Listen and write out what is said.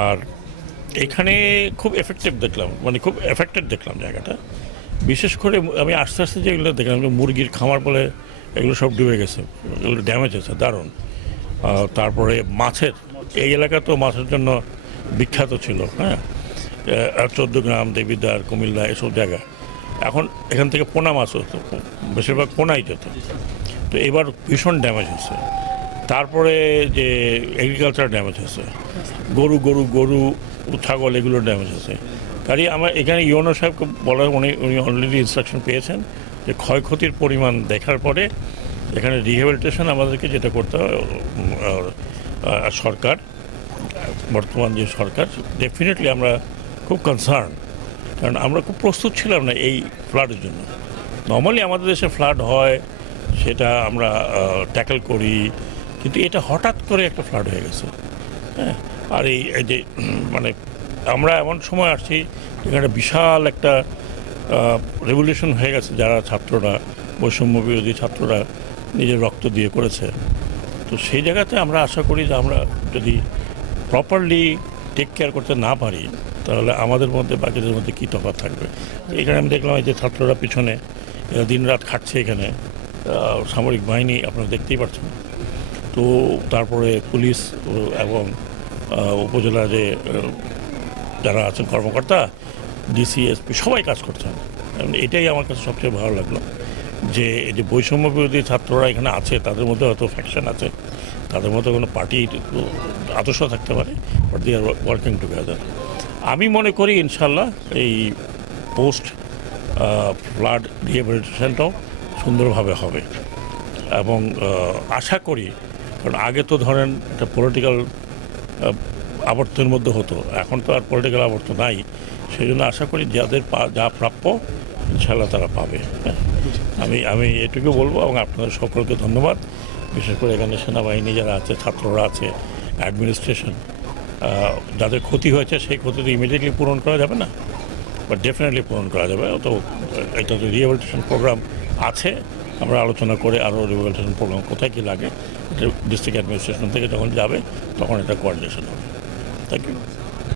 আর এখানে খুব এফেক্টিভ দেখলাম, মানে খুব এফেক্টেড দেখলাম জায়গাটা। বিশেষ করে আমি আস্তে আস্তে যেগুলো দেখলাম, মুরগির খামার বলে এগুলো সব ডুবে গেছে, এগুলো ড্যামেজ হয়েছে দারুণ। তারপরে মাছের, এই এলাকা তো মাছের জন্য বিখ্যাত ছিল, হ্যাঁ, 14 গ্রাম, দেবিদ্বার, কুমিল্লা, এসব জায়গা। এখন এখান থেকে পোনা মাছ হতো, বেশিরভাগ পোনাই যেত। তো এবার ভীষণ ড্যামেজ হয়েছে। তারপরে যে এগ্রিকালচার ড্যামেজ হয়েছে, গরু গরু গরু ছাগল এগুলো ড্যামেজ হয়েছে। কাজে আমার এখানে ইউনো সাহেবকে বলার উনি অলরেডি ইনস্ট্রাকশন পেয়েছেন যে ক্ষয়ক্ষতির পরিমাণ দেখার পরে এখানে রিহ্যাবিলিটেশন আমাদেরকে যেটা করতে হবে, সরকার, বর্তমান যে সরকার, ডেফিনেটলি আমরা খুব কনসার্ন, কারণ আমরা খুব প্রস্তুত ছিলাম না এই ফ্লাডের জন্য। নর্মালি আমাদের দেশে ফ্লাড হয়, সেটা আমরা ট্যাকেল করি, কিন্তু এটা হঠাৎ করে একটা ফ্লাড হয়ে গেছে, হ্যাঁ। আর এই যে মানে আমরা এমন সময় আসছি এখানে বিশাল একটা রেভলিউশন হয়ে গেছে, যারা ছাত্ররা, বৈষম্য বিরোধী ছাত্ররা নিজের রক্ত দিয়ে করেছে। তো সেই জায়গাতে আমরা আশা করি যে আমরা যদি প্রপারলি টেক কেয়ার করতে না পারি, তাহলে আমাদের মধ্যে বাকিদের মধ্যে কী তফাৎ থাকবে। এখানে আমি দেখলাম এই যে ছাত্ররা পিছনে এরা দিন রাত খাটছে, এখানে সামরিক বাহিনী আপনারা দেখতেই পাচ্ছেন। তো তারপরে পুলিশ এবং উপজেলা যে যারা আছেন কর্মকর্তা, ডিসি, এসপি, সবাই কাজ করছেন। এটাই আমার কাছে সবচেয়ে ভালো লাগলো, যে এই যে বৈষম্য বিরোধী ছাত্ররা এখানে আছে, তাদের মধ্যে হয়তো ফ্যাকশন আছে, তাদের মধ্যে কোনো পার্টির আদর্শ থাকতে পারে, but they are working together. আমি মনে করি ইনশাল্লাহ এই পোস্ট ফ্লাড রিহ্যাবিলিটেশনটাও সুন্দরভাবে হবে, এবং আশা করি, কারণ আগে তো ধরেন একটা পলিটিক্যাল আবর্তের মধ্যে হতো, এখন তো আর পলিটিক্যাল আবর্ত নাই। সেই জন্য আশা করি যাদের যা প্রাপ্য ইনশাল্লাহ তারা পাবে। আমি এটুকু বলবো, এবং আপনাদের সকলকে ধন্যবাদ। বিশেষ করে এখানে সেনাবাহিনী যারা আছে, ছাত্ররা আছে, অ্যাডমিনিস্ট্রেশন, যাদের ক্ষতি হয়েছে সেই ক্ষতি তো ইমিডিয়েটলি পূরণ করা যাবে না, বাট ডেফিনেটলি পূরণ করা যাবে। তো এটা তো রিহ্যাবিলিটেশন প্রোগ্রাম আছে, আমরা আলোচনা করে আরও রিহ্যাবিলিটেশন প্রোগ্রাম কোথায় কী লাগে, ডিস্ট্রিক্ট অ্যাডমিনিস্ট্রেশন থেকে যখন যাবে তখন এটা কোঅর্ডিনেশন হবে। Thank you.